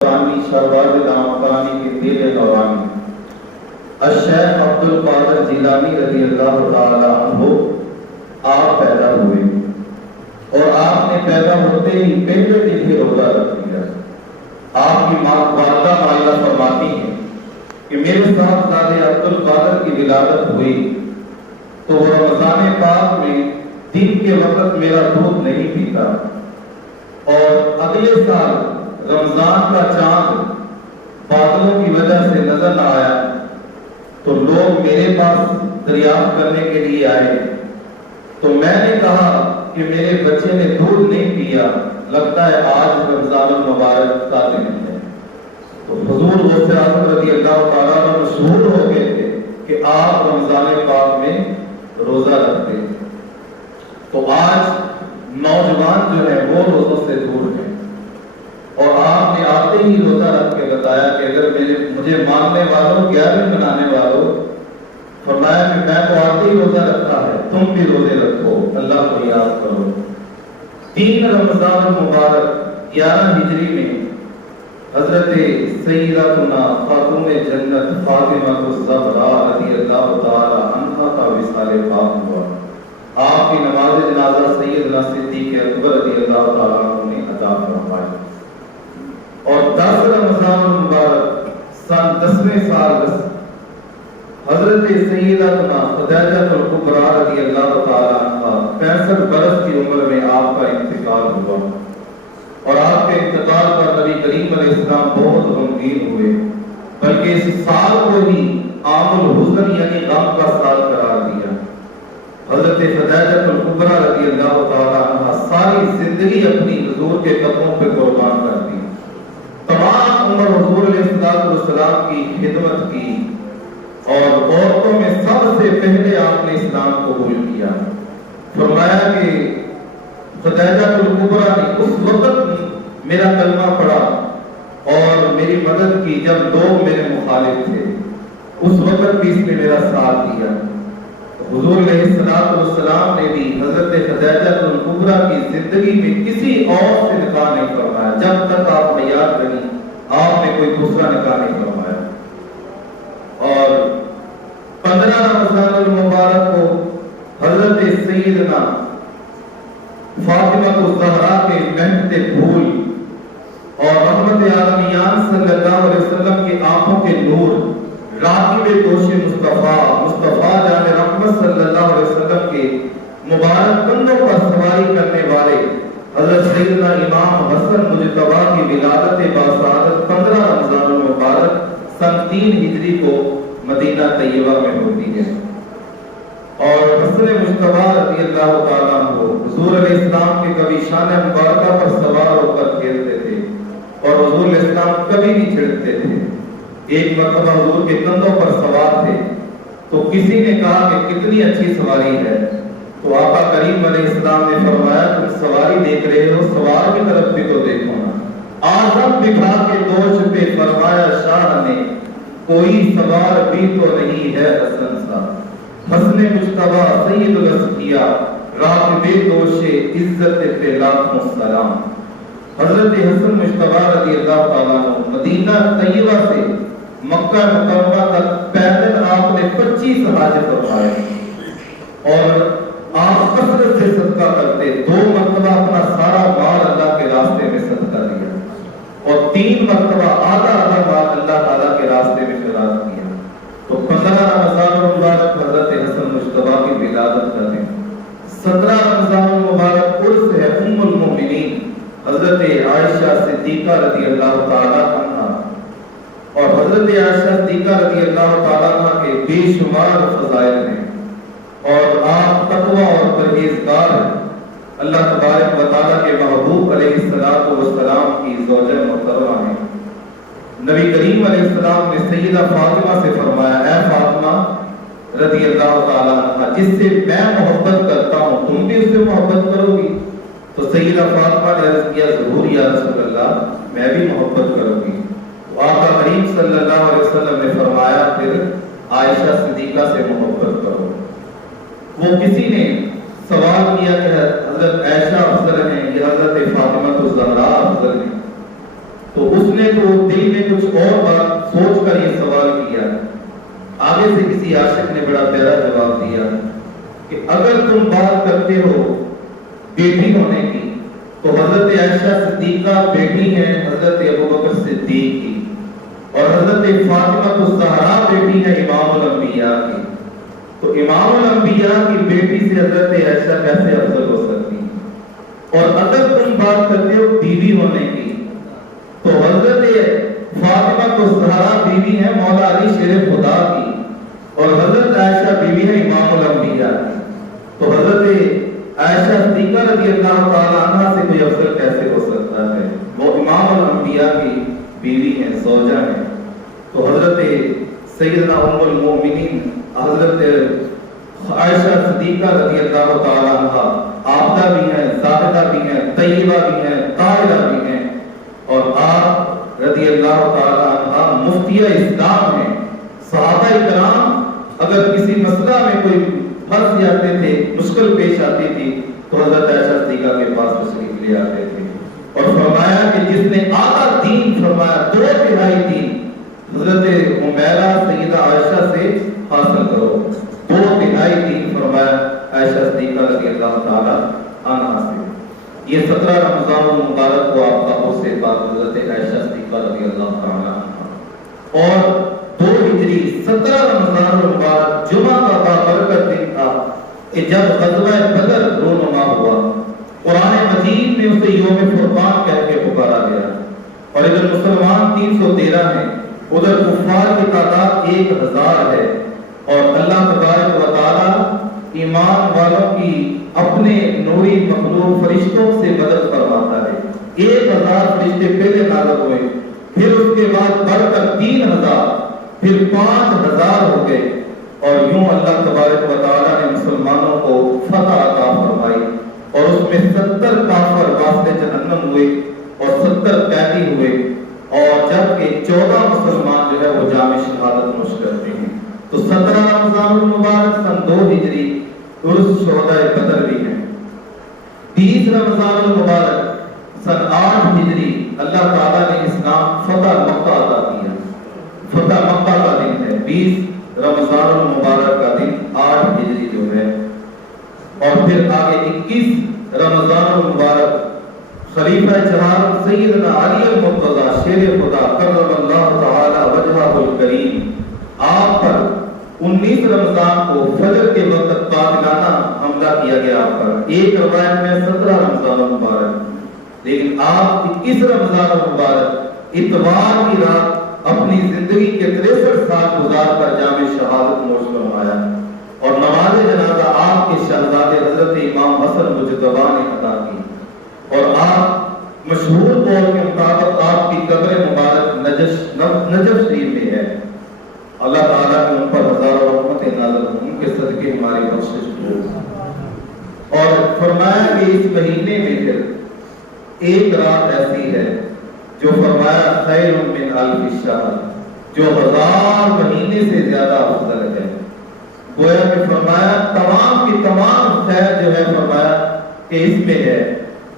شرواز دامکانی کے دل نورانی الشیخ عبدالقادر جیلانی رضی اللہ تعالی عنہ آپ پیدا ہوئے اور آپ نے پیدا ہوتے ہی پہلے دن ہی روزہ رکھ دیا۔ آپ کی والدہ مائلہ فرماتی ہیں کہ میرے ساتھ زادے عبدالقادر کی ولادت ہوئی تو وہ رمضان پاک میں دن کے وقت میرا دودھ نہیں پیتا، اور اگلے سال رمضان کا چاند بادلوں کی وجہ سے نظر نہ آیا تو لوگ میرے پاس دریافت کرنے کے لیے آئے، تو میں نے کہا کہ میرے بچے نے دودھ نہیں پیا، لگتا ہے آج رمضان المبارک کا دن ہے۔ تو حضور غوث اعظم رضی اللہ تعالیٰ عنہ مشہور ہو گئے تھے کہ آپ رمضان پاک میں روزہ رکھتے، تو آج نوجوان جو ہے وہ روزوں سے دور ہیں، اور آپ نے آتے ہی روزہ رکھ کے بتایا کہ اگر مجھے ماننے والوں 11 منانے والوں، فرمایا کہ میں تو آتے ہی روزہ رکھا ہے، تم بھی روزے رکھو، اللہ کو یاد کرو۔ 3 رمضان المبارک 11 ہجری میں حضرت سیدتنا خاتون جنت فاطمہ الزہرا رضی اللہ تعالی عنہا کا وصال پاک ہوا۔ آپ کی نماز جنازہ سیدنا صدیق اکبر رضی اللہ تعالی عنہ نے ادا فرمائی، اور 10 رمضان المبارک سن 10ویں سال حضرت سیدتنا خدیجہ الکبریٰ رضی اللہ تعالی عنہ 65 برس کی عمر میں آپ کا انتقال ہوا، اور آپ کے انتقال پر نبی کریم علیہ السلام بہت غمگین ہوئے، بلکہ اس سال کو ہی عام الحزن یعنی غم کا سال قرار دیا۔ حضرت خدیجہ الکبریٰ رضی اللہ تعالی عنہ ساری زندگی اپنی حضور کے قدموں پہ قربان کر دی، تمام عمر حضور علیہ السلام کی خدمت کی، اور عورتوں میں سب سے پہلے آپ نے اسلام قبول کیا۔ فرمایا کہ خدیجہ الکبریٰ نے اس وقت میرا کلمہ پڑھا اور میری مدد کی جب لوگ میرے مخالف تھے، اس وقت بھی اس نے میرا ساتھ دیا۔ حضور علیہ السلام نے بھی حضرت خدیجہ الکبریٰ کی زندگی میں کسی اور سے نکاح نہیں فرمایا، جب تک آپ حیات رہی آپ نے کوئی دوسرا نکاح نہیں فرمایا۔ اور 15 رمضان المبارک کو حضرت سیدنا فاطمہ الزہرا کے مہکتے پھول اور رحمت عالمیان صلی اللہ علیہ وسلم کی آنکھوں کے نور، راکب دوش مصطفیٰ جان رحمت صلی اللہ علیہ وسلم کے مبارک کندھوں پر سواری کرنے والے حضرت سیدنا امام حسن مجتبیٰ کی ولادت باسعادت 15 رمضان المبارک سن 3 ہجری کو مدینہ طیبہ میں ہوتی ہے، اور حسن مجتبیٰ رضی اللہ تعالیٰ عنہ حضور علیہ السلام کے کبھی شان مبارکہ پر سوار ہو کر کھیلتے تھے، اور حضور علیہ السلام کبھی نہیں چھڑکتے تھے۔ ایک مرتبہ حضور کے کندھوں پر سوار تھے تو کسی نے کہا کہ کتنی اچھی سواری ہے، تو آقا کریم علیہ السلام نے فرمایا تم سواری دیکھ رہے ہو، سوار کی طرف بھی تو دیکھو نا۔ آزم بٹھا کے دوش پہ فرمایا شاہ نے کوئی سوار بھی تو نہیں ہے حسن سا، حسن مجتبیٰ سید الاسقیاء راکب دوش عزت پہ لاکھوں سلام۔ حضرت حسن مجتبیٰ رضی اللہ تعالیٰ عنہ مدینہ طیبہ سے مکہ مکرمہ تک پیدل آپ نے 25 حج فرمائے، اور آپ کثرت سے صدقہ کرتے، 2 مرتبہ اپنا سارا مال اللہ کے راستے میں صدقہ دیا، اور 3 مرتبہ آدھا مال اللہ تعالیٰ کے راستے میں خیرات کیا۔ تو 15 رمضان المبارک حضرت حسن مجتبیٰ کی ولادت کا دن، 17 رمضان المبارک عرس ہے ام المومنین حضرت عائشہ صدیقہ رضی اللہ تعالیٰ عنہ، اور حضرت عائشہ صدیقہ رضی اللہ تعالیٰ عنہ کے بے شمار فضائل ہیں، اور آپ تقوی اور پرہیزگار ہیں، اللہ تبارک و تعالیٰ کے محبوب علیہ السلام کی زوجہ محترمہ ہیں۔ نبی کریم علیہ السلام نے سیدہ فاطمہ سے فرمایا اے فاطمہ رضی اللہ تعالیٰ عنہ، جس سے میں محبت کرتا ہوں تم بھی اس سے محبت کرو گی؟ تو سیدہ فاطمہ نے عرض کیا ضرور یا رسول اللہ، میں بھی محبت کروں گی۔ آقا کریم صلی اللہ علیہ وسلم نے فرمایا پھر عائشہ صدیقہ سے محبت کرو۔ وہ کسی نے سوال کیا کہ حضرت عائشہ افضل ہیں یا حضرت فاطمہ الزہرا افضل ہیں، تو اس نے تو دل میں کچھ اور بات سوچ کر یہ سوال کیا. آگے سے کسی عاشق نے بڑا پیارا جواب دیا کہ اگر تم بات کرتے ہو بیٹی ہونے کی تو حضرت عائشہ صدیقہ بیٹی ہیں حضرت ابوبکر صدیق کی، اور حضرت فاطمہ الزہرا بیٹی ہے امام الانبیاء کی. تو امام الانبیاء کی بیٹی سے حضرت عائشہ کیسے افضل ہو سکتی؟ اور اگر تم بات کرتے ہو بیوی ہونے کی تو حضرت فاطمہ الزہرا بیوی ہے مولا علی شیر خدا کی، اور حضرت عائشہ بیوی ہے امام الانبیاء کی. تو حضرت عائشہ صدیقہ رضی اللہ تعالی عنہ سے کوئی افضل کیسے ہو سکتا ہے؟ وہ امام الانبیاء کی بیوی ہیں، زوجہ ہیں. تو حضرت سیدنا ام المؤمنین حضرت عائشہ صدیقہ رضی اللہ تعالی عنہ عابدہ بھی ہیں، زاہدہ بھی ہیں، طیبہ بھی ہیں، طاہرہ بھی ہیں، اور آپ رضی اللہ تعالی عنہ مفتیہ اسلام ہیں. صحابہ کرام اگر کسی مسئلہ میں کوئی پھنس جاتے تھے، مشکل پیش آتی تھی تو حضرت عائشہ صدیقہ کے پاس تشریف لے آتے تھے، اور فرمایا کہ جس نے آدھا دین فرمایا 2/3 دین حضرت حمیرہ سیدہ عائشہ سے حاصل کرو. 2/3 دین فرمایا عائشہ صدیقہ رضی اللہ تعالی عنہا سے. یہ 17 رمضان المبارک کو آپ کا سے بات حضرت عائشہ صدیقہ رضی اللہ تعالی عنہا، اور 2 ہجری 17 رمضان المبارک جمعہ کا بابرکت دن تھا کہ جب غزوہ بدر رونما ہوا. قرآن مجید میں اسے یوم فرقان کہہ کے پکارا گیا، اور ادھر مسلمان 313 ہیں، ادھر کفار کی تعداد 1000 ہے، اور اللہ تبارک و تعالی ایمان والوں کی اپنے نوری مخلوق فرشتوں سے مدد فرماتا ہے. 1000 فرشتے پہلے نازل ہوئے، پھر اس کے بعد بڑھ کر 3000، پھر 5000 ہو گئے، اور یوں اللہ تبارک و تعالی نے مسلمانوں کو فتح عطا فرمائی، اور اس میں 70 کافر واسطے جہنم ہوئے اور 70 قیدی ہوئے، اور جبکہ 14 مسلمان جو ہے وہ جام شہادت نوش کرتے ہیں. تو 17 رمضان المبارک سن 2 ہجری عرس شہدائے بدر بھی ہیں. 20 رمضان المبارک سن 8 ہجری اللہ تعالیٰ نے اسلام فتح مکہ عطا کیا. فتح مکہ کا دن ہے 20 رمضان المبارک کا دن 8 ہجری جو ہے. اور پھر آگے 21 رمضان المبارک خلیفہ جہاں سیدنا علی المرتضی شیر خدا کرم اللہ تعالی وجہہ الکریم، آپ پر 19 رمضان کو فجر کے وقت قاتلانہ حملہ کیا گیا آپ پر. ایک روایت میں 17 رمضان المبارک، لیکن آپ 21 رمضان المبارک اتوار کی رات اپنی زندگی کے 63 سال گزار کر جام شہادت نوش فرمایا، اور نماز جنازہ آپ کے شہزادے حضرت امام حسن مجتبی نے ادا کی. اور آپ مشہور قول کے مطابق آپ کی قبر مبارک نجف شریف میں ہے. اللہ تعالیٰ نے ان پر ہزاروں رحمتیں نازل ہوں، ان کے صدقے ہماری بخشش ہو. اور فرمایا کہ اس مہینے میں پھر ایک رات ایسی ہے جو فرمایا خیر من الف شہر، جو 1000 مہینے سے زیادہ افضل ہے. گویا کہ فرمایا تمام کی تمام خیر جو ہے فرمایا کہ اس میں ہے.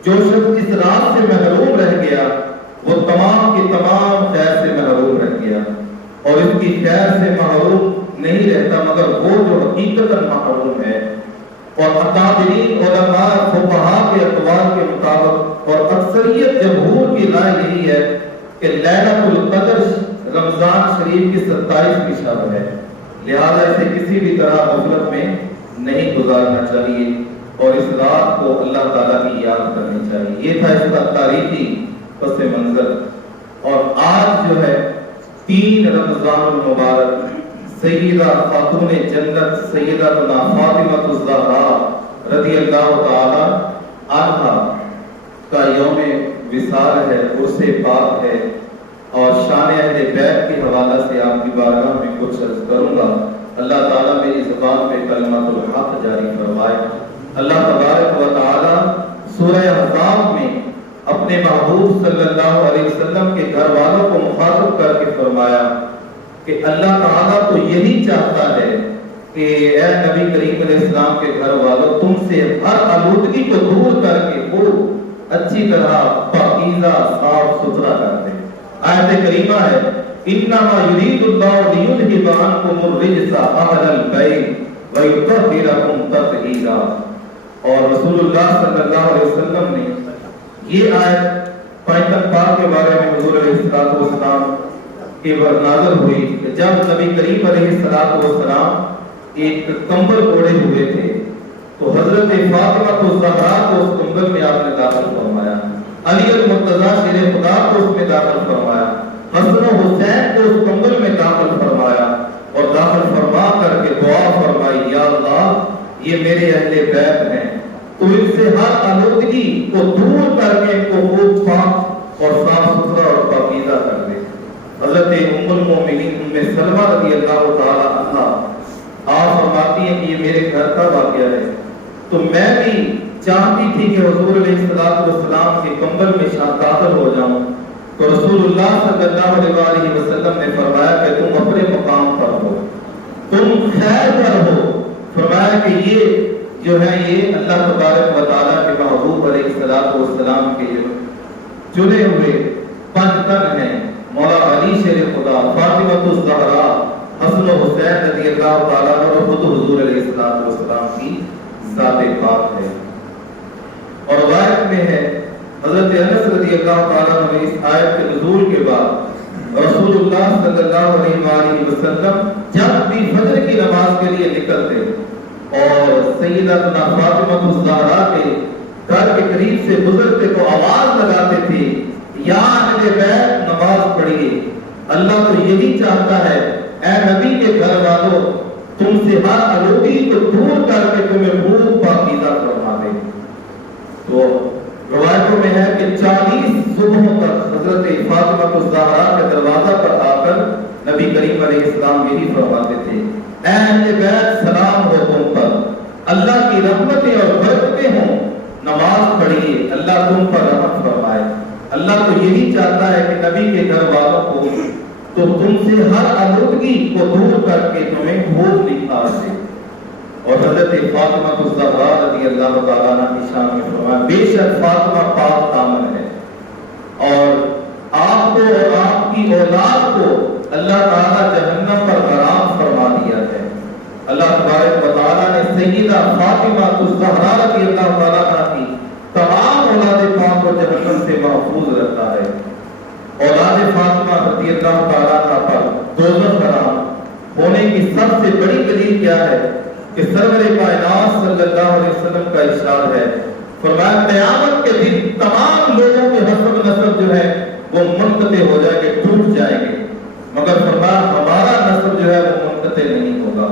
جو شخص اس رات سے محروم رہ گیا وہ تمام کی تمام خیر سے محروم رہ گیا، اور اس کی خیر سے محروم نہیں رہتا مگر وہ جو حقیقتاً محروم ہے. اور اکابرین علماء فقہا کے اقوال کے مطابق اور اکثریت جمہور کی رائے یہی ہے کہ لیلۃ القدر رمضان شریف کی 27ویں شب ہے، لہذا اسے کسی بھی طرح غفلت میں نہیں گزارنا چاہیے، اور اس رات کو اللہ تعالیٰ کی یاد کرنی چاہیے. یہ تھا اس کا تاریخی پس منظر. اور آج جو ہے 3 رمضان المبارک سیدہ خاتون جنت سیدتنا فاطمہ الزہرا رضی اللہ تعالی عنہا کا یوم وصال ہے، عرس پاک ہے. اور شان اہل بیت کے حوالہ سے آپ کی بارگاہ میں کچھ عرض کروں گا. اللہ تعالیٰ میری زبان پہ کلمۃ الحق جاری فرمائے. اللہ تبارک و تعالی سورہ احزاب میں اپنے محبوب صلی اللہ علیہ وسلم کے گھر والوں کو مخاطب کر کے فرمایا کہ اللہ تعالیٰ تو یہی چاہتا ہے کہ اے نبی کریم علیہ السلام کے گھر والوں تم سے ہر آلودگی کو دور کر کے وہ اچھی طرح پاکیزہ صاف ستھرا کر دیں. آیت کریمہ ہے انما یرید اللہ لیذھب عنکم الرجس اہل البیت ویطہرکم تطہیرا. اور رسول اللہ صلی اللہ علیہ وسلم نے یہ آیت پیغمبر پاک کے بارے میں حضور علیہ الصلوۃ والسلام کے بعد نازل ہوئی کہ جب نبی کریم علیہ الصلوۃ والسلام ایک کمبل اوڑھے ہوئے تھے تو حضرت فاطمہ الزہرا کو اس کمبل میں آپ نے داخل فرمایا, علی المرتضیٰ شیر خدا کو اس میں داخل فرمایا, حسن و حسین کو اس کمبل میں داخل فرمایا اور داخل فرما کر کے دعا فرمائی یا اللہ یہ میرے اہل بیت ہیں, تو ان سے ہر آلودگی کو دور کر کے ان کو خوب پاک اور صاف ستھرا اور پاکیزہ کر دے. حضرت ام المومنین ام سلمہ رضی اللہ تعالی عنہا آپ فرماتی ہیں کہ یہ میرے گھر کا واقعہ ہے, تو میں بھی چاہتی تھی کہ حضور علیہ الصلوۃ والسلام کے کمبل میں داخل ہو جاؤں. تو رسول اللہ صلی اللہ علیہ وسلم نے فرمایا کہ تم اپنے مقام پر ہو, تم خیر پر ہو. فرمایا کہ یہ جو ہے یہ اللہ تبارک و تعالیٰ کے محبوب علیہ الصلوۃ والسلام کے چنے ہوئے 5 تن ہیں, مولا علی شیر خدا, فاطمہ الزہرا, حسن و حسین رضی اللہ تعالیٰ اور خود حضور علیہ الصلوۃ والسلام کی ذات پاک ہے. اور روایت میں ہے حضرت انس رضی اللہ تعالیٰ عنہ اس آیت کے نزول کے بعد رسول اللہ صلی اللہ علیہ وآلہ وسلم جب بھی فجر کی نماز کے لیے نکلتے اور سیدتنا فاطمہ الزہرا کے گھر کے قریب سے گزرتے تو آواز لگاتے تھے یا اہل بیت نماز پڑھیے, اللہ تو یہی چاہتا ہے اے نبی کے گھر والوں تم سے ہر آلودگی کو دور کر کے تمہیں خوب پاکیزہ فرما دے. تو روایتوں میں ہے کہ 40 صبحوں تک حضرت فاطمہ الزہرا کے دروازہ پر آ کر نبی کریم علیہ السلام یہی فرماتے تھے اے اہل بیت سلام ہو تم پر, اللہ کی رحمتیں اور برکتیں ہوں, نماز پڑھیے اللہ تم پر رحمت فرمائے. اللہ تو یہی چاہتا ہے کہ نبی کے گھر والوں کو تو تم سے ہر آلودگی کو دور کر کے تمہیں خوب نکھار دے. اور حضرت فاطمہ الزہرا رضی اللہ تعالیٰ عنہ کی شان میں فرمایا بے شک فاطمہ پاک دامن ہے اور آپ کو اور آپ کی اولاد کو اللہ تعالیٰ جہنم پر حرام فرما دیا ہے. اللہ تبارک و تعالیٰ نے سیدہ فاطمہ الزہرا رضی اللہ تعالیٰ عنہ کی تمام اولاد پاک کو جہنم سے محفوظ رکھا ہے. اولاد فاطمہ رضی اللہ تعالیٰ عنہ پر دوزخ حرام ہونے کی سب سے بڑی دلیل کیا ہے کہ سرور کائنات صلی اللہ علیہ وسلم کا ارشاد ہے, فرمایا قیامت کے دن تمام لوگوں کے حسب نسب جو ہے وہ منقطع ہو جائیں گے, ٹوٹ جائیں گے, مگر فرمایا ہمارا نسب جو ہے وہ منقطع نہیں ہوگا.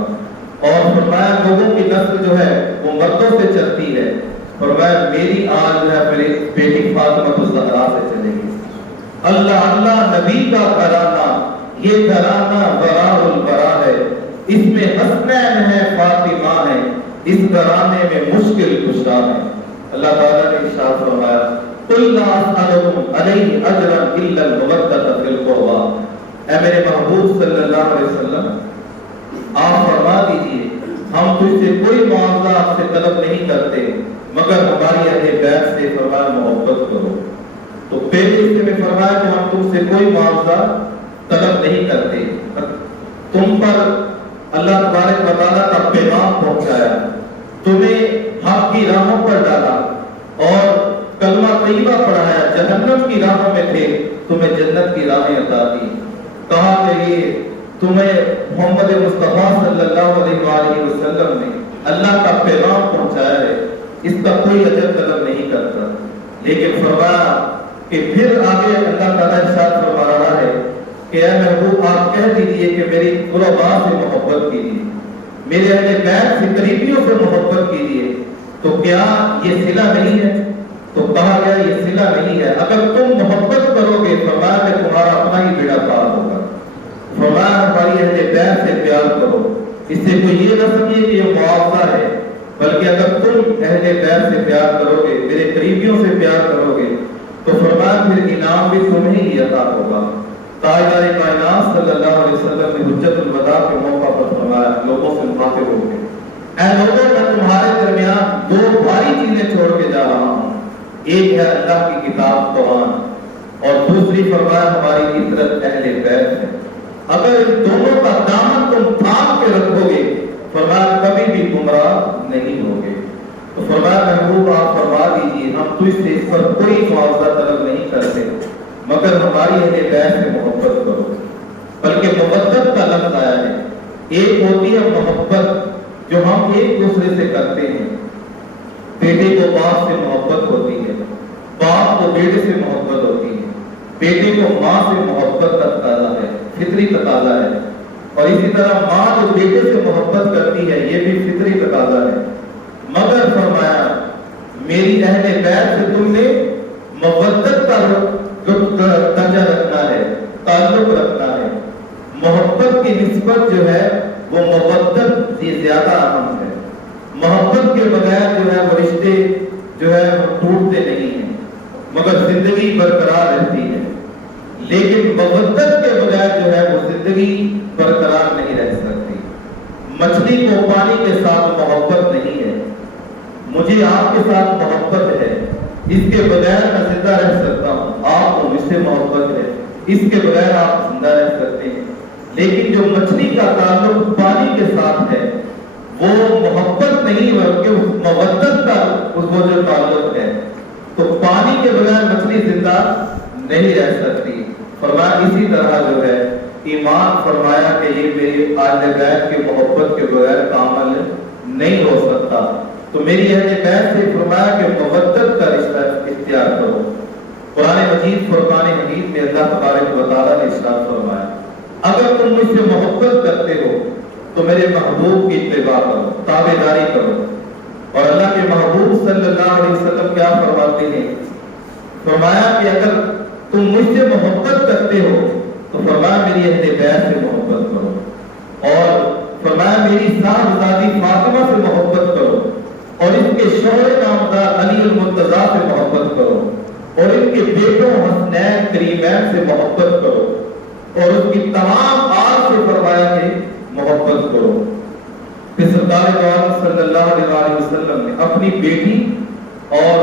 اور فرمایا لوگوں کی نسل جو ہے وہ مردوں سے چلتی ہے, فرمایا میری آج جو ہے میری بیٹی فاطمہ الزہرا سے چلے گی. اللہ اللہ نبی کا گھرانہ, یہ گھرانہ برا البرا ہے, اس میں حسنین ہے فاطمہ ہے, اس گھرانے میں مشکل کشا ہے. اللہ تعالیٰ نے ارشاد فرمایا قل لا اسألکم علیہ اجرا الا المودۃ فی القربى, اے میرے محبوب صلی اللہ علیہ وسلم آپ فرما دیجئے ہم تجھ سے کوئی معاوضہ آپ سے طلب نہیں کرتے مگر ہماری اہل بیت سے فرمایا محبت کرو. تو پہلے حصے میں فرمایا کہ ہم تم سے کوئی معاوضہ طلب نہیں کرتے, تم پر اللہ تبارک و تعالیٰ کا پیغام پہنچایا, تمہیں حق کی راہوں پر ڈالا اور کلمہ طیبہ پڑھایا, جہنم کی راہوں میں تھے تمہیں جنت کی راہیں عطا دی. کہا کہ یہ تمہیں محمد مصطفیٰ صلی اللہ علیہ وآلہ وسلم نے اللہ کا پیغام پہنچایا ہے, اس کا کوئی اجر طلب نہیں کرتا. لیکن فرمایا کہ پھر آگے اللہ تعالیٰ ارشاد فرما رہا ہے کہ اے محبوب آپ کہہ دیجئے کہ میری قربا سے محبت کیجیے, میرے اہل بیت سے قریبیوں سے محبت کیجیے. تو کیا یہ صلہ نہیں ہے؟ تو کہا گیا یہ صلہ نہیں ہے. اگر تم محبت کرو گے فرمایا کہ تمہارا اپنا ہی بیڑا پار ہوگا. فرمایا ہماری اہل بیت سے پیار کرو, اس سے کوئی یہ نہ سمجھے کہ یہ معاوضہ ہے, بلکہ اگر تم اہل بیت سے پیار کرو گے, میرے قریبیوں سے پیار کرو گے, تو فرمایا پھر انعام بھی تمہیں ہی عطا ہوگا. تاجدار کائنات صلی اللہ علیہ وسلم نے حجت الوداع کے موقع پر فرمایا لوگوں سے مخاطب ہو کے اے لوگوں میں تمہارے درمیان 2 بھاری چیزیں چھوڑ کے جا رہا ہوں, ایک ہے اللہ کی کتاب قرآن, اور دوسری فرمایا ہماری عطرت اہل بیت ہے۔ اگر ان دونوں کا دامن تم تھام کے رکھو گے فرمایا کبھی بھی گمراہ نہیں ہوگے۔ تو فرمایا محبوب آپ فرما دیجیے ہم تو اس سے اس پر کوئی معاوضہ طلب نہیں کرتے مگر ہماری اہل بیت سے محبت کرو۔ بلکہ محبت کا لفظ آیا ہے، ایک ہوتی ہے محبت جو ہم ایک دوسرے سے کرتے ہیں، بیٹے کو باپ سے محبت ہوتی ہے، باپ کو بیٹے سے محبت ہوتی ہے، بیٹے کو ماں سے محبت کا تقاضا ہے، فطری تقاضا ہے، اور اسی طرح ماں جو بیٹے سے محبت کرتی ہے یہ بھی فطری تقاضا ہے۔ مگر فرمایا میری اہل بیت سے تم نے محبت کا درجہ رکھنا ہے، تعلق رکھنا ہے۔ محبت کی نسبت جو ہے وہ محبت سے زیادہ اہم ہے۔ محبت کے بغیر جو ہے وہ رشتے جو ہے وہ ٹوٹتے نہیں ہیں مگر زندگی برقرار رہتی ہے، لیکن محبت کے بغیر جو ہے وہ زندگی برقرار نہیں رہ سکتی۔ مچھلی کو پانی کے ساتھ محبت نہیں ہے، مجھے آپ کے ساتھ محبت ہے، اس کے بغیر میں زندہ رہ سکتا ہوں، آپ کو مجھ سے محبت ہے، اس کے بغیر آپ زندہ رہ سکتے ہیں۔ لیکن جو مچھلی کا تعلق پانی کے ساتھ ہے وہ محبت نہیں بلکہ محبت کا وہ جو تعلق ہے، تو پانی کے بغیر مچھلی زندہ نہیں رہ سکتی۔ فرمایا اسی طرح جو ہے ایمان فرمایا کہ یہ میری اہل بیت کی محبت کے بغیر کامل نہیں ہو سکتا، تو میری اہل بیت سے فرمایا کہ محبت کا رشتہ اختیار کرو۔ قرآن مجید فرقان حمید میں اللہ تبارک و تعالیٰ نے ارشاد فرمایا اگر تم مجھ سے محبت کرتے ہو تو میرے محبوب کی اتباع کرو، تابعداری کرو۔ اور اللہ کے محبوب صلی اللہ علیہ وسلم کیا فرماتے ہیں؟ فرمایا کہ اگر تم مجھ سے محبت کرتے ہو تو فرمایا میری اہل بیت سے محبت کرو، اور فرمایا میری صاحبزادی فاطمہ سے محبت کرو، اور اس کے شوہر نامدار علی المرتضیٰ سے محبت کرو، اور ان کے بیٹوں حسنین کریمین سے محبت کرو، اور اس کی تمام آل سے فرمایا کہ محبت کرو۔ پھر سرکار دو عالم صلی اللہ علیہ وسلم نے اپنی بیٹی اور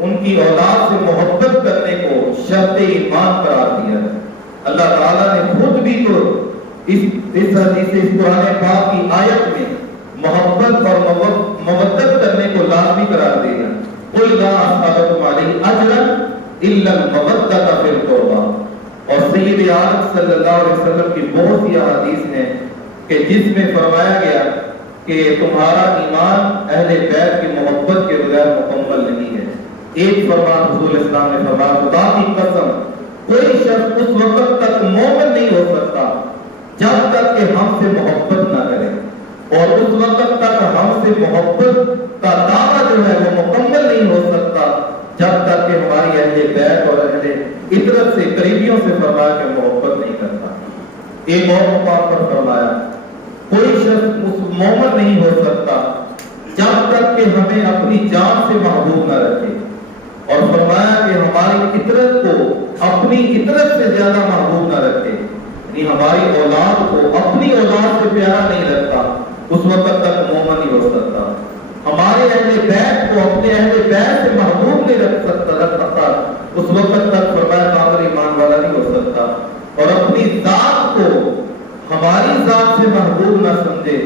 ان کی اولاد سے محبت کرنے کو شرط ایمان قرار دیا ہے۔ اللہ تعالیٰ نے خود بھی تو اس حدیث اس قرآن پاک کی آیت میں محبت اور مودت کرنے کو لازمی قرار دیا۔ قُلْ لَا أَسْأَلُكُمْ عَلَيْهِ أَجْرًا إِلَّا الْمَوَدَّةَ فِي الْقُرْبَىٰ۔ اور سید عالم صلی اللہ علیہ وسلم کی بہت سی احادیث ہیں کہ جس میں فرمایا گیا کہ تمہارا ایمان اہل بیت کی محبت کے بغیر مکمل نہیں ہے۔ ایک فرمان حضور اسلام نے فرمایا خدا کی قسم کوئی شخص اس وقت تک مومن نہیں ہو سکتا جب تک کہ ہم سے محبت نہ کرے، اور اس وقت تک ہم سے محبت کا دعویٰ جو ہے وہ مکمل نہیں ہو سکتا جب تک کہ ہماری اہل بیت اور اہل عطرت سے قریبیوں سے فرمایا کہ محبت نہیں کرتا۔ ایک اور مقام پر فرمایا کوئی شخص مومن نہیں ہو سکتا جب تک کہ ہمیں اپنی جان سے محبوب نہ رکھے، اور فرمایا کہ ہماری عطرت کو اپنی عطرت سے زیادہ محبوب نہ رکھے، یعنی ہماری اولاد کو اپنی اولاد سے پیارا نہیں رکھتا، اس وقت تک مومن نہیں ہو سکتا۔ ہمارے اہل بیت کو اپنے اہل بیت سے محبوب نہیں رکھ سکتا، اس وقت تک فرمایا کامل ایمان والا نہیں ہو سکتا، اور اپنی ذات کو ہماری ذات سے محبوب نہ سمجھے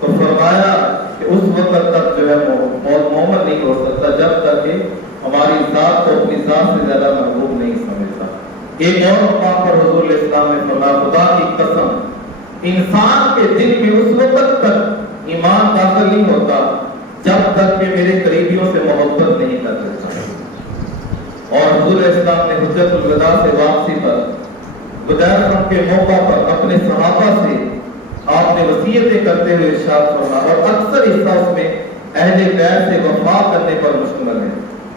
تو فرمایا کہ اس وقت تک جو ہے مومن نہیں ہو سکتا جب تک کہ ہماری ذات کو اپنی ذات سے زیادہ محبوب نہیں سمجھتا۔ ایک اور مقام پر حضور اسلام نے فرمایا خدا کی قسم انسان کے دل میں اس وقت تک ایمان داخل نہیں ہوتا جب تک کہ میرے قریبیوں سے محبت نہیں کر سکتا۔ اور حضور اسلام نے حجت الوداع سے واپسی پر بدر کے موقع پر اپنے صحابہ سے آپ نے وصیتیں کرتے ہوئے ارشاد فرمایا، اور اکثر حصہ اس میں اہل بیت سے وفا کرنے پر مشتمل ہے۔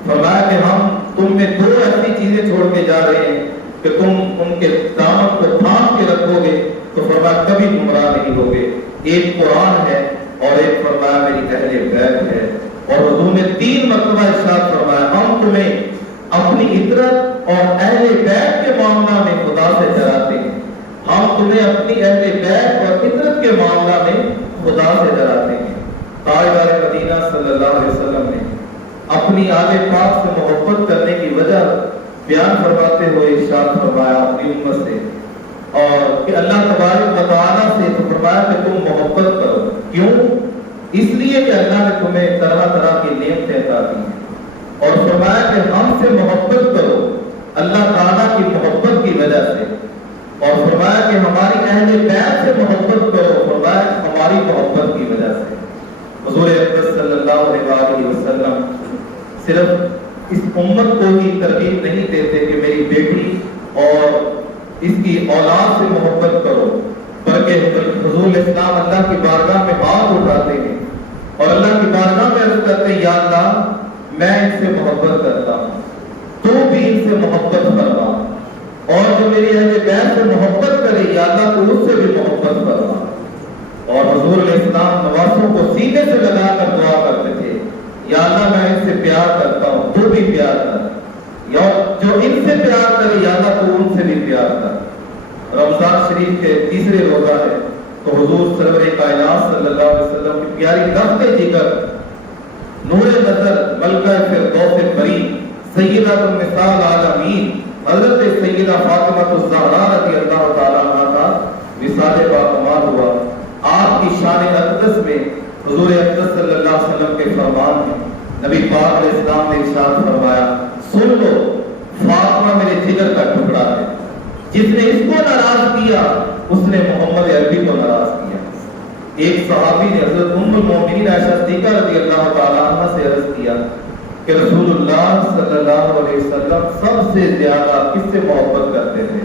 فرمایا کہ ہم تم میں دو ایسی چیزیں چھوڑ کے جا رہے ہیں کہ تم ان کے دامن کو تھام کے رکھو گے تو فرمایا کبھی گمراہ نہیں ہوگے، ایک قرآن ہے اور ایک فرمایا میری اہل بیت ہے۔ اور حضور نے 3 مرتبہ ارشاد فرمایا ہم تمہیں اپنی عطرت اور اہل بیت کے معاملہ میں خدا سے ڈراتے ہیں، ہم تمہیں اپنی اہل بیت اور عطرت کے معاملہ میں خدا سے ڈراتے ہیں۔ تاجدار مدینہ صلی اللہ علیہ وسلم نے اپنی آل پاک سے محبت کرنے کی وجہ بیان فرماتے ہوئے ارشاد فرمایا اپنی امت سے اور کہ اللہ تبارک و تعالیٰ سے تو فرمایا کہ تم محبت کرو. کیوں؟ اس لیے کہ اللہ نے تمہیں طرح طرح کی نعمتیں عطا کی ہیں اور فرمایا کہ ہم سے محبت کرو اللہ تعالیٰ کی محبت کی وجہ سے اور فرمایا کہ ہماری اہل بیت سے محبت کرو فرمایا ہماری محبت کی وجہ سے. حضور اقدس صلی اللہ علیہ وسلم صرف اس امت کو ہی ترغیب نہیں دیتے کہ میری بیٹی اور اس کی اولاد سے محبت کرو بلکہ حضور اسلام اللہ کی بارگاہ میں ہاتھ اٹھاتے ہیں اور اللہ کی بارگاہ میں عرض کرتے ہیں یا اللہ میں ان سے محبت کرتا ہوں تو بھی ان سے محبت فرما اور جو میری اہل بیت سے محبت کرے یا اللہ تو اس سے بھی محبت فرما. اور حضور علیہ السلام نوازوں کو سینے سے لگا کر دعا کرتے تھے یا اللہ میں ان سے پیار کرتا ہوں تو بھی پیار کر یا جو ان سے پیار کرے یا اللہ تو ان سے بھی پیار کر. رمضان شریف کے تیسرے روزہ ہے تو حضور سرور کائنات صلی اللہ علیہ وسلم کی پیاری رفت جگر نور نظر ملکہ فردوس بری سیدہ النساء العالمین حضرت سیدہ فاطمہ الزہرا رضی اللہ تعالیٰ عنہ کا وصال باکمال ہوا. آپ کی شان اقدس میں حضور اقدس صلی اللہ علیہ وسلم کے فرمان میں نبی پاک علیہ السلام نے ارشاد فرمایا سن لو فاطمہ میرے جگر کا ٹکڑا ہے جس نے اس کو ناراض کیا اس نے محمد عربی کو ناراض کیا. ایک صحابی نے حضرت ام المومنین عائشہ صدیقہ رضی اللہ تعالیٰ عنہ سے عرض کیا کہ رسول اللہ صلی اللہ علیہ وسلم سب سے زیادہ کس سے محبت کرتے تھے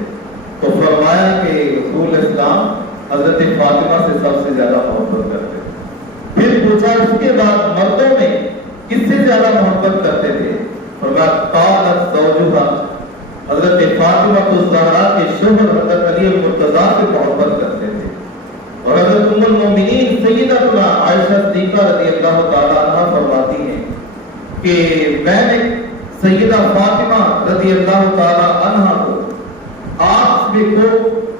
تو فرمایا کہ رسول اسلام حضرت فاطمہ سے سب سے زیادہ محبت کرتے تھے. پھر پوچھا اس کے بعد مردوں میں کس سے زیادہ محبت کرتے تھے فرمایا قالت زوجها حضرت فاطمہ الزہرا کے شوہر حضرت علی المرتضیٰ سے محبت کرتے تھے. اور حضرت ام المومنین سیدتنا عائشہ صدیقہ رضی اللہ تعالیٰ عنہ فرماتی ہیں کہ میں نے سیدہ فاطمہ رضی اللہ تعالیٰ عنہ کو آپ کو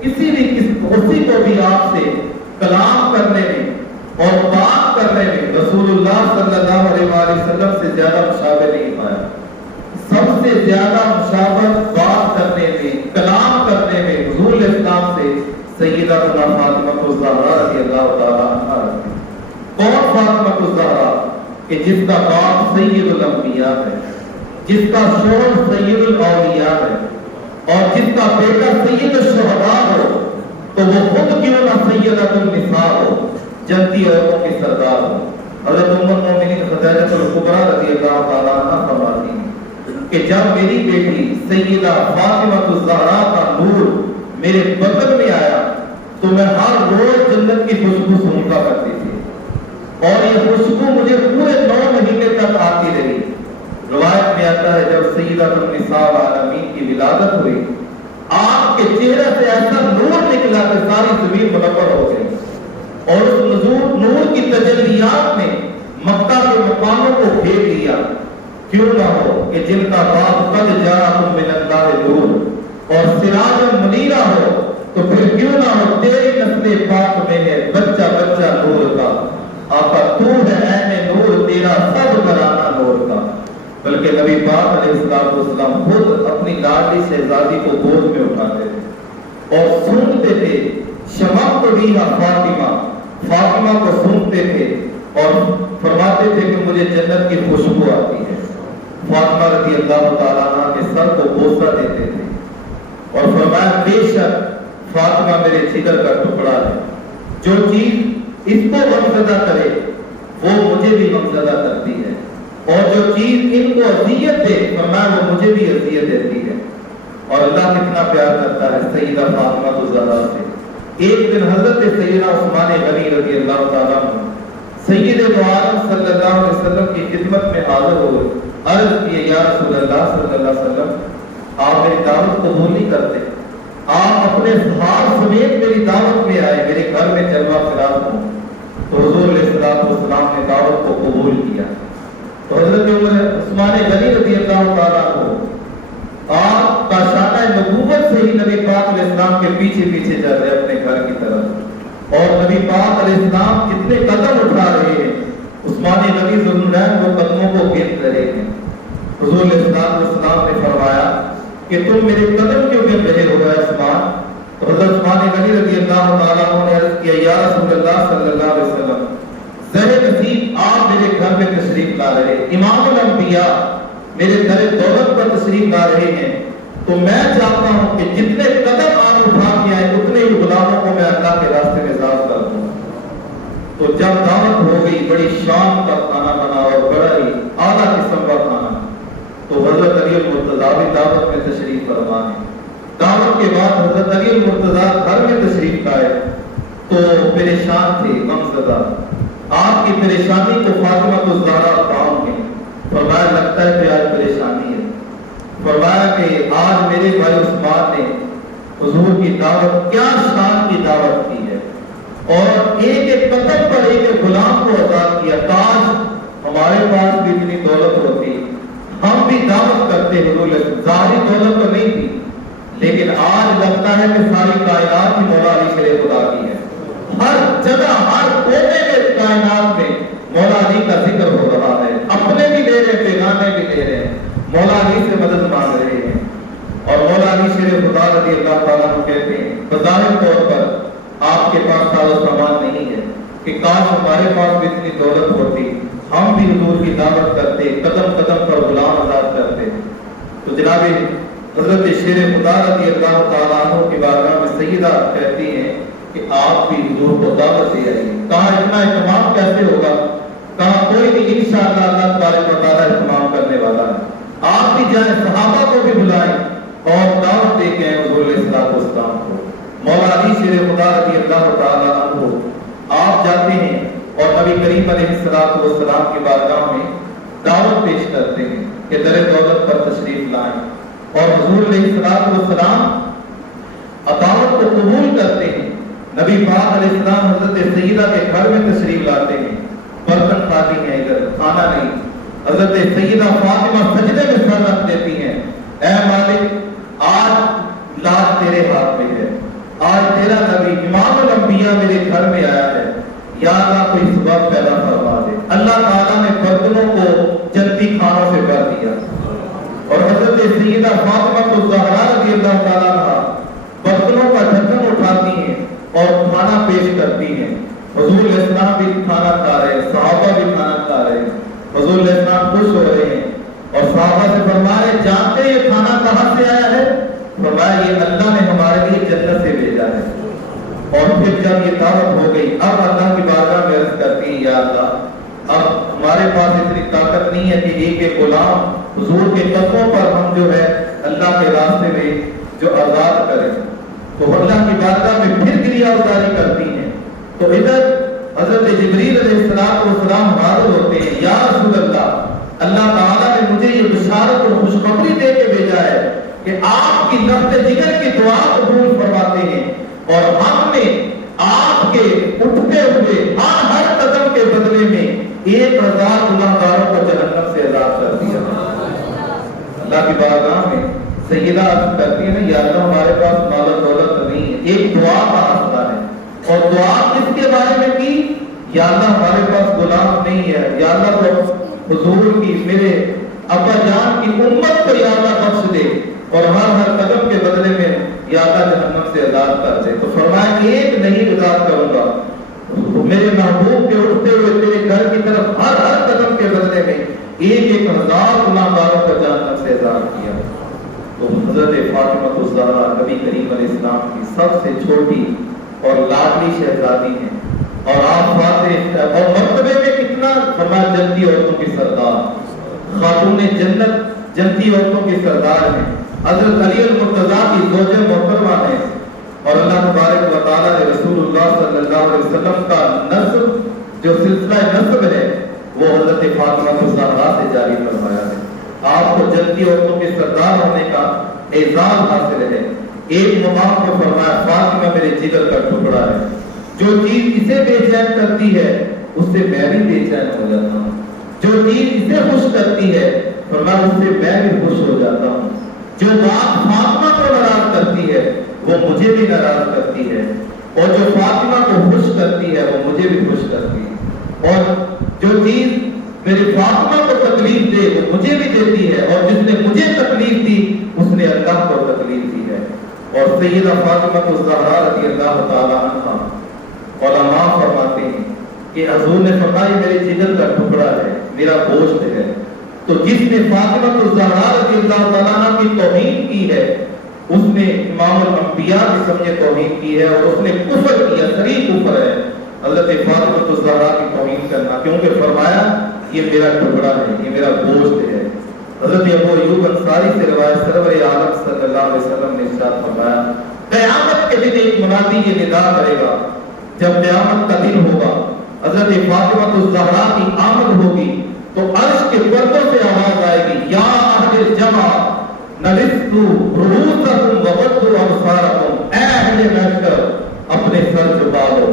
کسی کو بھی آپ سے کلام کرنے میں اور بات کرنے میں رسول اللہ صلی اللہ علیہ وسلم سے زیادہ مشابہ نہیں پایا. سب سے زیادہ مشابہت بات کرنے میں کلام کرنے میں حضور اسلام سے سیدہ فاطمہ الزہرا رضی اللہ تعالیٰ عنہ رہتی. کون فاطمہ الزہرا کہ جس کا باپ سید الانبیاء ہے جس کا شوہر سید الاولیاء ہے اور جس کا بیٹا سید الشہداء ہو تو وہ خود کیوں نہ سیدۃ النساء ہو جنتی عورتوں کی سردار ہو. حضرت ام المومنین خدیجہ الکبریٰ رضی اللہ تعالیٰ عنہ فرماتی ہیں کہ جب میری بیٹی سیدہ فاطمہ الزہرا کا نور میرے بدن میں آیا تو میں ہر روز جنت کی خوشبو سونگا کرتی تھی اور یہ خوشبو مجھے پورے 9 مہینے تک آتی رہی. روایت میں آتا ہے جب سیدہ النساء العالمین کی ولادت ہوئی آپ کے چہرے سے ایسا نور نکلا کہ ساری زمین منور ہو گئی اور اس نور کی تجلیات نے مکہ کے مکانوں کو گھیر لیا. کیوں نہ ہو کہ جن کا باپ قد جاءکم من اللہ نور اور سراج منیرہ ہو تو پھر کیوں نہ ہو تیری نسل پاک میں ہے بچہ بچہ نور کا. آقا تو ہے عین نور تیرا سب گھرانہ نور کا. بلکہ نبی پاک علیہ السلام خود اپنی لاڈلی شہزادی کو گود میں اٹھاتے تھے اور سونگتے تھے شمعت بیہا فاطمہ کو سونگتے تھے اور فرماتے تھے کہ مجھے جنت کی خوشبو آتی ہے. فاطمہ رضی اللہ تعالیٰ عنہ کے سر کو بوسہ دیتے تھے اور فرمایا بے شک فاطمہ میرے جگر کا ٹکڑا ہے جو چیز اس کو غمزدہ کرے وہ مجھے بھی غمزدہ کرتی ہے اور جو چیز ان کو اذیت دے فرمایا وہ مجھے بھی اذیت دیتی ہے. اور اللہ کتنا پیار کرتا ہے سیدہ فاطمہ الزہرا سے. ایک دن حضرت سیدنا عثمان غنی رضی اللہ تعالیٰ عنہ سید عالم صلی اللہ علیہ وسلم کی خدمت میں حاضر ہوئے. عرض کیے یا رسول اللہ صلی اللہ علیہ وسلم آپ میری دعوت قبول نہیں کرتے آپ اپنے اصحاب سمیت میری دعوت میں آئے میرے گھر میں جلوہ فراز ہوں. تو حضور علیہ السلام نے دعوت کو قبول کیا. تو حضرت عثمان غنی رضی اللہ تعالیٰ عنہ آپ کا شانہ نبوت سے ہی نبی پاک علیہ السلام کے پیچھے پیچھے جا رہے اپنے گھر کی طرف اور نبی پاک علیہ السلام جتنے قدم اٹھا رہے ہیں عثمان غنی ذوالنورین وہ قدموں کو گنت رہے ہیں. حضور علیہ السلام نے فرمایا کہ تم میرے قدم کیوں گر رہے ہو اے عثمان؟ تو حضرت عثمان غنی رضی اللہ تعالیٰ عنہ نے عرض کیا یا رسول اللہ صلی اللہ علیہ وسلم زہر نصیب آپ میرے گھر میں تشریف لا رہے، امام الانبیاء میرے در دولت پر تشریف لا رہے ہیں، تو میں چاہتا ہوں کہ جتنے قدم آپ اٹھا کے آئے اتنے ہی غلاموں کو میں اللہ کے راستے میں ذات کر دوں۔ تو جب دعوت ہو گئی، بڑی شان کا کھانا بنا اور بڑا ہی اعلیٰ قسم کا کھانا، تو حضرت علی المرتضیٰ بھی دعوت میں تشریف فرما ہے۔ دعوت کے بعد حضرت علی المرتضیٰ گھر میں تشریف لائے تو پریشان تھے، غمزدہ۔ آپ کی پریشانی کو فاطمہ الزہرا پاؤں گے، فرمایا لگتا ہے کہ آج پریشانی ہے۔ فرمایا کہ آج میرے بھائی عثمان نے حضور کی دعوت، کیا شان کی دعوت کی ہے، اور ایک ایک قدم پر ایک ایک غلام کو آزاد کیا۔ کاش ہمارے پاس بھی اتنی دولت ہوتی، ہم بھی دعوت کرتے حضور، ظاہری دولت تو نہیں تھی، لیکن آج لگتا ہے کہ ساری کائنات ہی مولا علی شیر خدا کی ہے۔ ہر جگہ، ہر کونے میں کائنات میں مولا علی کا ذکر ہو رہا ہے، اپنے بھی لے رہے، بیگانے بھی لے رہے، مولا علی سے مدد مانگ رہے ہیں۔ اور مولا علی شیر خدا رضی اللہ تعالیٰ عنہ کہتے ہیں بظاہر طور پر آپ کے پاس ساز و سامان نہیں ہے کہ کاش ہمارے پاس بھی اتنی دولت ہوتی، ہم بھی حضور کی دعوت کرتے، قدم قدم پر غلام آزاد کرتے۔ تو جناب حضرت شیر خدا رضی اللہ تعالیٰ عنہ کی بارگاہ میں سیدہ کہتی ہیں کہ آپ بھی حضور کو دعوت دے رہی ہیں۔ کہاں اتنا اہتمام کیسے ہوگا؟ کہاں کوئی بھی انشاءاللہ اللہ تبارک و تعالیٰ اہتمام کرنے والا ہے۔ آپ بھی جائیں، صحابہ کو بھی بلائیں اور دعوت دے کے حضور علیہ الصلوۃ والسلام کو۔ مولا علی شیر خدا رضی اللہ تعالیٰ عنہ آپ جاتے ہیں اور نبی کریم علیہ الصلوۃ والسلام کی بارگاہ میں دعوت پیش کرتے ہیں کہ در دولت پر تشریف لائیں، اور حضور علیہ الصلوۃ والسلام دعوت کو قبول کرتے ہیں۔ نبی پاک علیہ السلام حضرت سیدہ کے گھر میں تشریف لاتے ہیں، برتن خالی ہیں، ادھر کھانا نہیں۔ حضرت سیدہ فاطمہ سجدے میں سر رکھ دیتی ہیں، اے مالک آج لاج تیرے ہاتھ میں ہے، آج تیرا نبی امام الانبیاء میرے گھر میں آیا ہے، یا اللہ کوئی سبب پیدا فرما دے۔ اللہ تعالیٰ نے برتنوں کو جنتی کھانوں سے بھر دیا، اور حضرت سیدہ فاطمہ الزہرا رضی اللہ تعالیٰ عنہا برتنوں کا ڈھکن اٹھاتی ہیں اور کھانا پیش کرتی ہیں۔ حضور علیہ السلام بھی کھانا کھا رہے ہیں، صحابہ بھی کھانا کھا رہے ہیں، حضور علیہ السلام خوش ہو رہے ہیں اور صحابہ سے فرما رہے جانتے ہیں یہ کھانا کہاں سے آیا ہے؟ فرمایا یہ اللہ نے ہمارے لیے جنت سے بھیجا ہے۔ اور پھر جب یہ دعوت ہو گئی، اب اللہ کی بارگاہ میں عرض کرتی ہے یا اللہ اب ہمارے پاس اتنی طاقت نہیں ہے کہ ایک ایک غلام حضور کے قدموں پر ہم جو ہے اللہ کے راستے میں جو آزاد کریں۔ تو اللہ کی بارگاہ میں پھر گریہ ازاری کرتی ہیں، تو ادھر حضرت جبریل علیہ السلام حاضر ہوتے ہیں، یا رسول اللہ، اللہ تعالیٰ نے مجھے یہ بشارت اور خوشخبری دے کے بھیجا ہے کہ آپ کی لفظ جگر کی دعا قبول فرماتے ہیں، اور ہم نے آپ کے اٹھتے ہوئے ہر قدم کے بدلے میں 1000 گناہگاروں کو جہنم سے آزاد کر دیا۔ اللہ کی بارگاہ میں سیدہ کرتی ہے نا، یا اللہ ہمارے پاس مال و دولت نہیں ہے، ایک دعا کا حاصلہ ہے، اور دعا کس کے بارے میں کی؟ یا اللہ ہمارے پاس غلام نہیں ہے، یا اللہ تو حضور کی میرے ابا جان کی امت کو یا اللہ بخش دے، اور ہر قدم کے بدلے میں یا اللہ جہنم سے آزاد کر دے۔ تو فرمایا ایک نہیں آزاد کروں گا، میرے محبوب کے اٹھتے ہوئے تیرے گھر کی طرف ہر قدم کے بدلے میں 1000 گناہگاروں کو جہنم سے آزاد کیا۔ تو حضرت فاطمہ الزہرا نبی کریم علیہ السلام کی سب سے چھوٹی اور لاڈلی شہزادی ہیں، اور آپ فاتح اور مرتبے میں کتنا فرمایا جنتی عورتوں کی سردار، خاتون جنت جنتی عورتوں کی سردار ہیں، حضرت علی المرتضیٰ کی زوجہ محترمہ ہیں، اور اللہ تبارک و تعالیٰ نے رسول اللہ صلی اللہ علیہ وسلم کا نسب جو سلسلہ نسب ہے وہ حضرت فاطمہ الزہرا سے جاری فرمایا ہے۔ آپ کو جنتی عورتوں کے سردار ہونے کا اعزاز حاصل ہے۔ ایک مقام کو فرمایا فاطمہ میرے جگر کا ٹکڑا ہے، جو چیز اسے بے چین کرتی ہے اس سے میں بھی بے چین ہو جاتا ہوں، جو چیز اسے خوش کرتی ہے فرمایا اس سے میں بھی خوش ہو جاتا ہوں، جو بات فاطمہ کو ناراض کرتی ہے وہ مجھے بھی ناراض کرتی ہے، اور جو فاطمہ کو خوش کرتی ہے وہ مجھے بھی خوش کرتی ہے، اور جو چیز میری فاطمہ کو تکلیف دے وہ مجھے بھی دیتی ہے، اور جس نے مجھے تکلیف دی اس نے اللہ اور سیدہ فاطمہ الزہرا رضی اللہ تعالی عنہ علماء فرماتے ہیں کہ حضور نے فرمایا میرے جگر کا ٹکڑا ہے، میرا گوشت ہے، تو جس نے فاطمہ الزہرا رضی اللہ تعالی عنہ کی توہین کی ہے اس نے امام الانبیاء کی سمجھے توہین کی ہے، اور اس نے کفر کیا، صریح کفر ہے حضرت فاطمہ الزہرا کی توہین کرنا، کیونکہ فرمایا یہ میرا ٹکڑا ہے، یہ میرا گوشت ہے۔ حضرت ابو ایوب انصاری سے روایت سرور عالم صلی اللہ علیہ وسلم نے ارشاد فرمایا قیامت کے دن ایک منادی یہ ندا کرے گا، جب قیامت کا دن ہوگا، حضرت فاطمہ الزہرا کی آمد ہوگی تو عرش کے پردوں سے آواز آئے گی یا اہل الجمع نلستو رؤوسکم وغضوا ابصارکم، اے اہل محشر اپنے سر جھکا لو،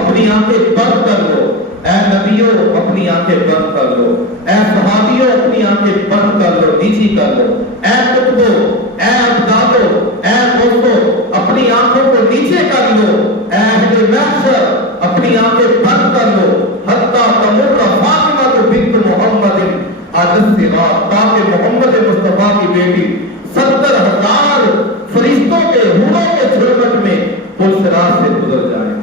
اپنی آنکھیں بند کر لو، اے نبیوں اپنی آنکھیں بند کر لو، اے صحابیوں اپنی آنکھیں بند کر لو، نیچی کر لو، اے کتبوں، اے ابدالوں، اے غوثوں اپنی آنکھوں کو نیچے کر لو، اے اہل محشر اپنی آنکھیں بند کر لو، حتی تمر فاطمہ بنت محمد علی الصراط، تاکہ محمد مصطفیٰ کی بیٹی 70,000 فرشتوں کے حوروں کے جھرمٹ میں پل صراط سے گزر جائیں۔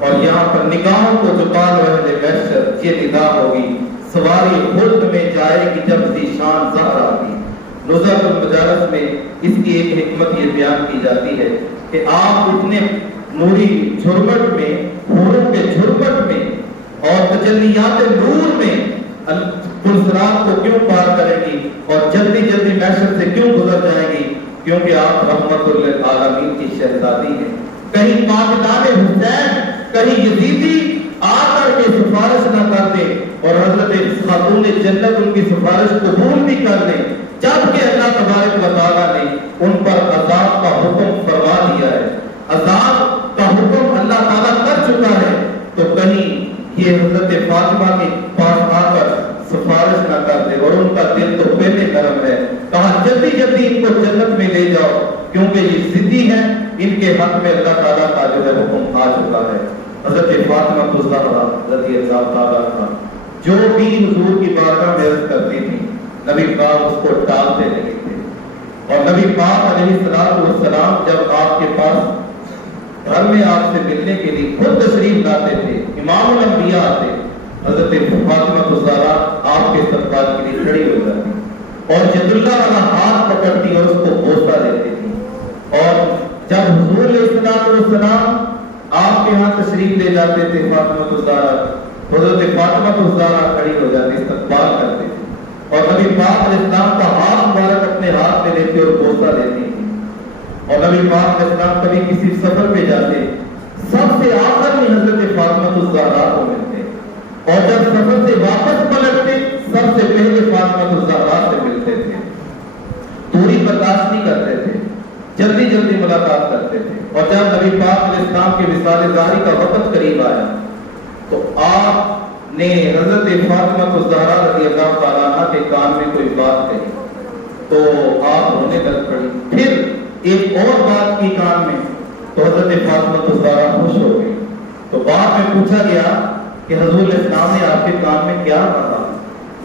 اور یہاں پر نگاہوں کو جھکا لو اہل محشر، یہ ندا ہوگی، سواری خلد میں جائے گی جب ذیشان زہرا کی۔ نزہۃ المجالس میں اس کی ایک حکمت یہ بیان کی جاتی ہے کہ آپ اتنے نوری جھرمٹ میں، حوروں کے جھرمٹ میں اور تجلیات نور میں پل صراط کو کیوں پار کریں گی اور جلدی جلدی محشر سے کیوں گزر جائیں گی؟ کیونکہ آپ رحمت للعالمین کی شہزادی ہیں۔ کہیں ماجدان حسین، کہیں یزیدی آ کر کے سفارش نہ کر دیں اور حضرت خاتون جنت ان کی سفارش قبول بھی کر لیں، جبکہ اللہ تبارک و تعالیٰ نے ان پر عذاب کا حکم فرما دیا ہے، عذاب کا حکم اللہ تعالیٰ کر چکا ہے، تو کہیں یہ حضرت فاطمہ کے پاس آ کر سفارش نہ کر دے، اور ان کا دل تو پہلے نرم ہے، کہا جلدی جلدی ان کو جنت میں لے جاؤ، کیونکہ یہ ضدی ہیں، ان کے حق میں اللہ تعالیٰ کا جو ہے حکم آ چکا ہے۔ حضرت فاطمہ الزہرا رضی اللہ تعالیٰ عنہا جو بھی حضور کی بارگاہ میں عرض کرتی تھی، نبی پاک اس کو ٹالتے نہیں تھے، اور نبی پاک علیہ السلام جب آپ کے پاس گھر میں آپ سے ملنے کے لیے خود تشریف لاتے تھے، امام الانبیاء آتے، حضرت فاطمہ الزہرا آپ کے استقبال کے لیے کھڑی ہو جاتی اور جد اللہ والا ہاتھ پکڑتی اور اس کو بوسہ دیتی تھی، اور جب حضور علیہ السلام آپ کے ہاں تشریف لے جاتے تھے فاطمہ الزہرا، حضرت فاطمہ الزہرا کھڑی ہو جاتی، استقبال کرتے تھے، اور نبی پاک علیہ السلام کا ہاتھ مبارک اپنے ہاتھ میں لیتے اور بوسہ دیتی تھی۔ اور نبی پاک علیہ السلام کبھی کسی سفر پہ جاتے، سب سے آخر میں حضرت فاطمہ الزہرا کو ملتے، اور جب سفر سے واپس پلٹتے سب سے پہلے فاطمہ الزہرا سے ملتے تھے، دوری برداشت نہیں کرتے تھے، جلدی جلدی ملاقات کرتے تھے۔ اور جب نبی پاک علیہ السلام کے وصال ظاہری کا وقت قریب آیا تو آپ نے حضرت فاطمہ الزہرا رضی اللہ تعالیٰ عنہ کے کان میں کوئی بات کہی تو آپ رونے لگ پڑی، پھر ایک اور بات کی کان میں تو حضرت فاطمہ الزہرا خوش ہو گئی۔ تو بعد میں پوچھا گیا کہ حضور علیہ السلام نے آپ کے کان میں کیا کہا؟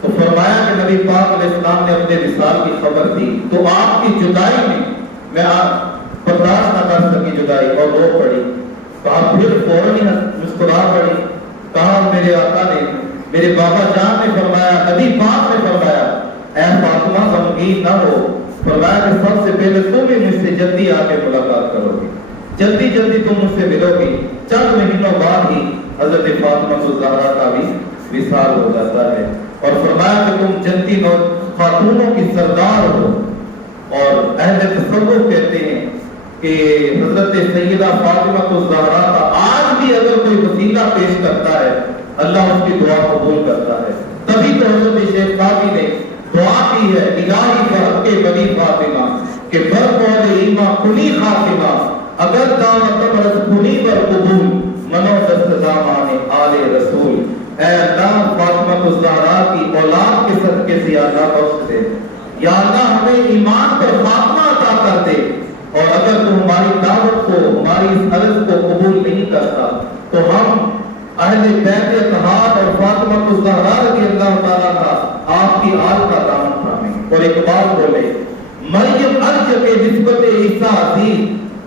تو فرمایا کہ نبی پاک علیہ السلام نے اپنے وصال کی خبر دی تو آپ کی جدائی میں آپ برداشت نہ کر سکی جدائی اور رو پڑی۔ کہا پھر فوراً ہی مسکرا پڑی، کہا میرے آقا نے، میرے بابا جان نے فرمایا، نبی پاک نے فرمایا اے فاطمہ غمگین نہ ہو، فرمایا کہ سب سے پہلے تم ہی مجھ سے جلدی آ کے ملاقات کرو گی، جلدی جلدی تم مجھ سے ملو گی۔ چند مہینوں بعد ہی حضرت فاطمہ الزہرا کا بھی وصال ہو جاتا ہے، اور فرمایا کہ تم جنتی خاتونوں کی سردار ہو۔ اور اہل تصوف کہتے ہیں کہ حضرت سیدہ فاطمہ الزہرا کا آج بھی اگر کوئی وسیلہ پیش کرتا ہے اللہ اس کی دعا قبول کرتا ہے۔ تبھی تو حضرت شیخ صافی نے دعا کی ہے، الہی بحق کے بنی فاطمہ کہ برقول ایمہ کنی خاتمہ، اگر دعوت مرض کنی بر قبول منو دست دامان آل رسول۔ اے اللہ فاطمہ الزہرا کی اولاد کے صدقے سے اللہ بخش دے، یا اللہ ہمیں ایمان پر خاتمہ عطا کر دے، اور اگر تو ہماری دعوت کو، ہماری اس عرض کو قبول نہیں کرتا تو ہم اہل بیت اتحاد اور فاطمہ الزہرا رضی اللہ تعالیٰ کا آپ کی آل کا دامن تھامیں۔ اور ایک بات بولے، مریم ارج کے نسبت عیسیٰ عزیز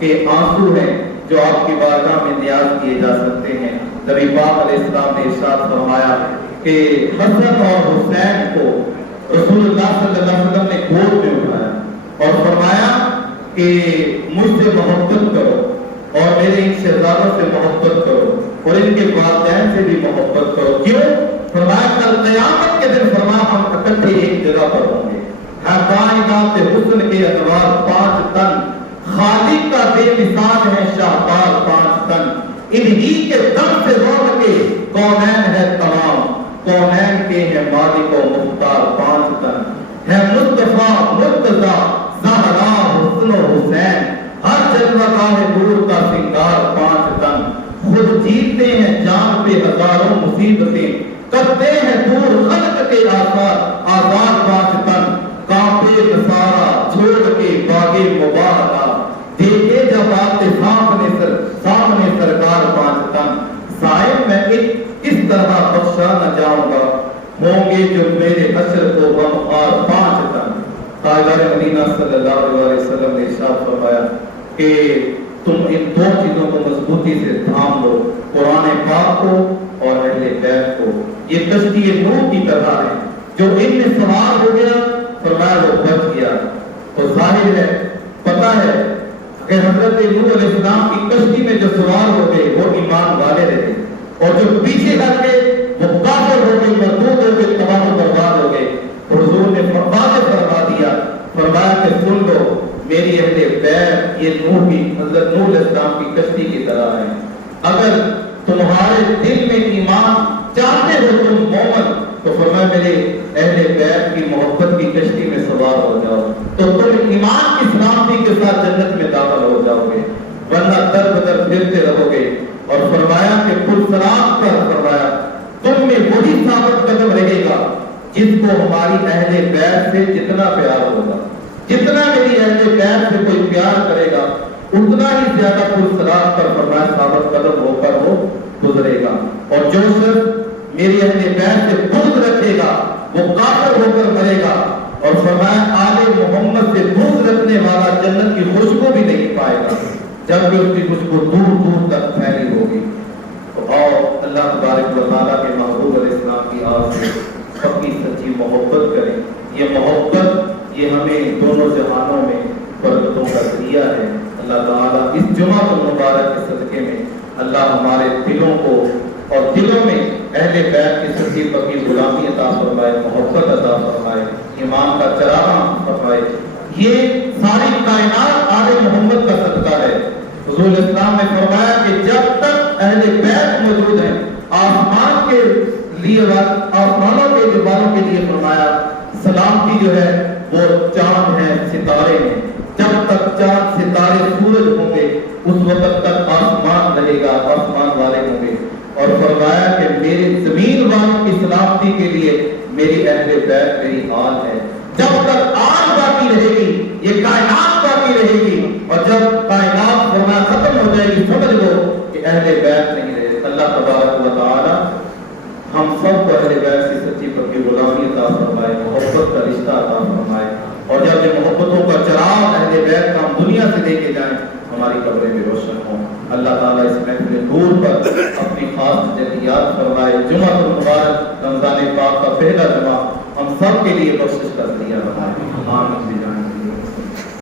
کے آنسو ہیں جو آپ کی بارگاہ میں نیاز کیے جا سکتے ہیں۔ نبی پاک علیہ السلام نے ارشاد فرمایا کہ حسن اور حسین کو رسول اللہ صلی اللہ علیہ وسلم نے گود میں اٹھایا اور فرمایا کہ مجھ سے محبت کرو اور میرے ان شہزادوں سے محبت کرو اور ان کے والدین سے بھی محبت کرو۔ کیوں؟ فرمایا کل قیامت کے دن فرمایا ہم اکٹھے ایک جگہ پر ہوں گے۔ ہر کائنات حسن کے ادوار 5 تن، خالق کا بے مثال ہے شاہکار 5 تن، انہی کے دم سے روح کے کونین ہے تمام، کونین کے ہیں مالک و مختار 5 تن، ہے مصطفیٰ مرتضیٰ زہرا حسن و حسین، ہر جلوہ گاہ نور کا سنگار 5 تن، خود جیتے ہیں جان پہ ہزاروں مصیبتیں، کرتے ہیں دور خلق کے آثار آزاد 5 تن، کانپے نصارہ چھوڑ کے باغ مبارکہ، دیکھے جب آتے سامنے سرکار 5 تن، صاحب میں اس طرح بخشا نہ جاؤں گا، ہوں گے جو میرے حشر کو غمخوار 5 تن۔ تاجدار مدینہ صلی اللہ علیہ وسلم نے ارشاد فرمایا کہ تم ان 2 چیزوں کو مضبوطی سے تھام لو، قرآن پاک کو اور اہل بیت کو۔ یہ کشتی نوح کی طرح ہے، جو ان میں سوار ہو گیا فرمایا وہ بچ گیا۔ تو ظاہر ہے، پتہ ہے کہ حضرت نوح علیہ السلام کی کشتی میں جو سوار ہو گئے وہ ایمان والے رہے، اور جو پیچھے ہٹ گئے وہ کافر ہو گئے، مردود ہو گئے، تباہ و برباد ہو گئے۔ حضور نے واضح فرما دیا، فرمایا کہ سن لو میری اہل بیت یہ نوح کی حضرت نوح علیہ السلام کی کشتی کی طرح ہے، اگر تمہارے دل میں ایمان چاہتے ہو تم مومن تو فرمایا میرے اہل بیت کی محبت کی کشتی میں سوار ہو جاؤ تو تم ایمان کی سلامتی کے ساتھ جنت میں داخل ہو جاؤ گے، ورنہ در بدر پھرتے رہو گے۔ اور فرمایا کہ پرسرات پر فرمایا تم میں وہی ثابت قدم رہے گا جس کو ہماری اہل بیت سے جتنا پیار ہوگا، جتنا میری اہل بیت سے کوئی پیار کرے گا اتنا ہی زیادہ پرسرات پر فرمایا ثابت قدم ہو کر وہ گزرے گا، اور جو شخص میری اہل بیت سے بغض رکھے گا وہ کافر ہو کر مرے گا، اور فرمایا آل محمد سے بغض رکھنے والا جنت کی خوشبو بھی نہیں پائے گا جبکہ اس کی خوشبو دور دور تک پھیلی ہوگی۔ تو آؤ اللہ تبارک و تعالیٰ کے محبوب علیہ السلام کی آواز سے سب کی سچی محبت کریں۔ یہ محبت یہ ہمیں دونوں جہانوں میں برکتوں کا ذریعہ ہے۔ اللہ تعالیٰ اس جمعہ المبارک کے صدقے میں اللہ ہمارے دلوں کو اور دلوں میں اہل بیت کی سچی پکی غلامی عطا فرمائے، محبت عطا فرمائے، ایمان کا چراغاں فرمائے۔ یہ ساری کائنات آل محمد کا صدقہ ہے۔ حضور اسلام نے فرمایا کہ جب تک اہل بیت موجود ہیں آسمان کے لیے آسمانوں کے دیواروں کے لیے فرمایا سلامتی جو ہے وہ چاند ہیں، ستارے ہیں۔ جب تک چاند ستارے سورج ہوں گے اس وقت تک آسمان رہے گا، آسمان والے ہوں گے۔ اور فرمایا کہ میری زمین والوں کی سلامتی کے لیے میری اہل بیت میری آل ہے۔ جب تک آل باقی رہے گی یہ کائنات باقی رہے گی، اور جب کائنات فرمایا ختم ہو جائے گی سمجھ لو کہ اہل بیت نہیں رہے۔ اللہ تبارک و تعالی ہم سب کو اہل بیت کی سچی پکی غلامی عطا فرمائے، محبت کا رشتہ عطا فرمائے، اور جب یہ محبتوں کا چراغ اہل بیت کا ہم دنیا سے لے کے جائیں ہماری قبریں بھی روشن ہوں۔ اللہ تعالیٰ اس محفل نور پر اپنی خاص جزیات فرمائے۔ جمعہ المبارک رمضان پاک کا پہلا جمعہ ہم سب کے لیے بخشش کا ذریعہ بنائے۔ آمین۔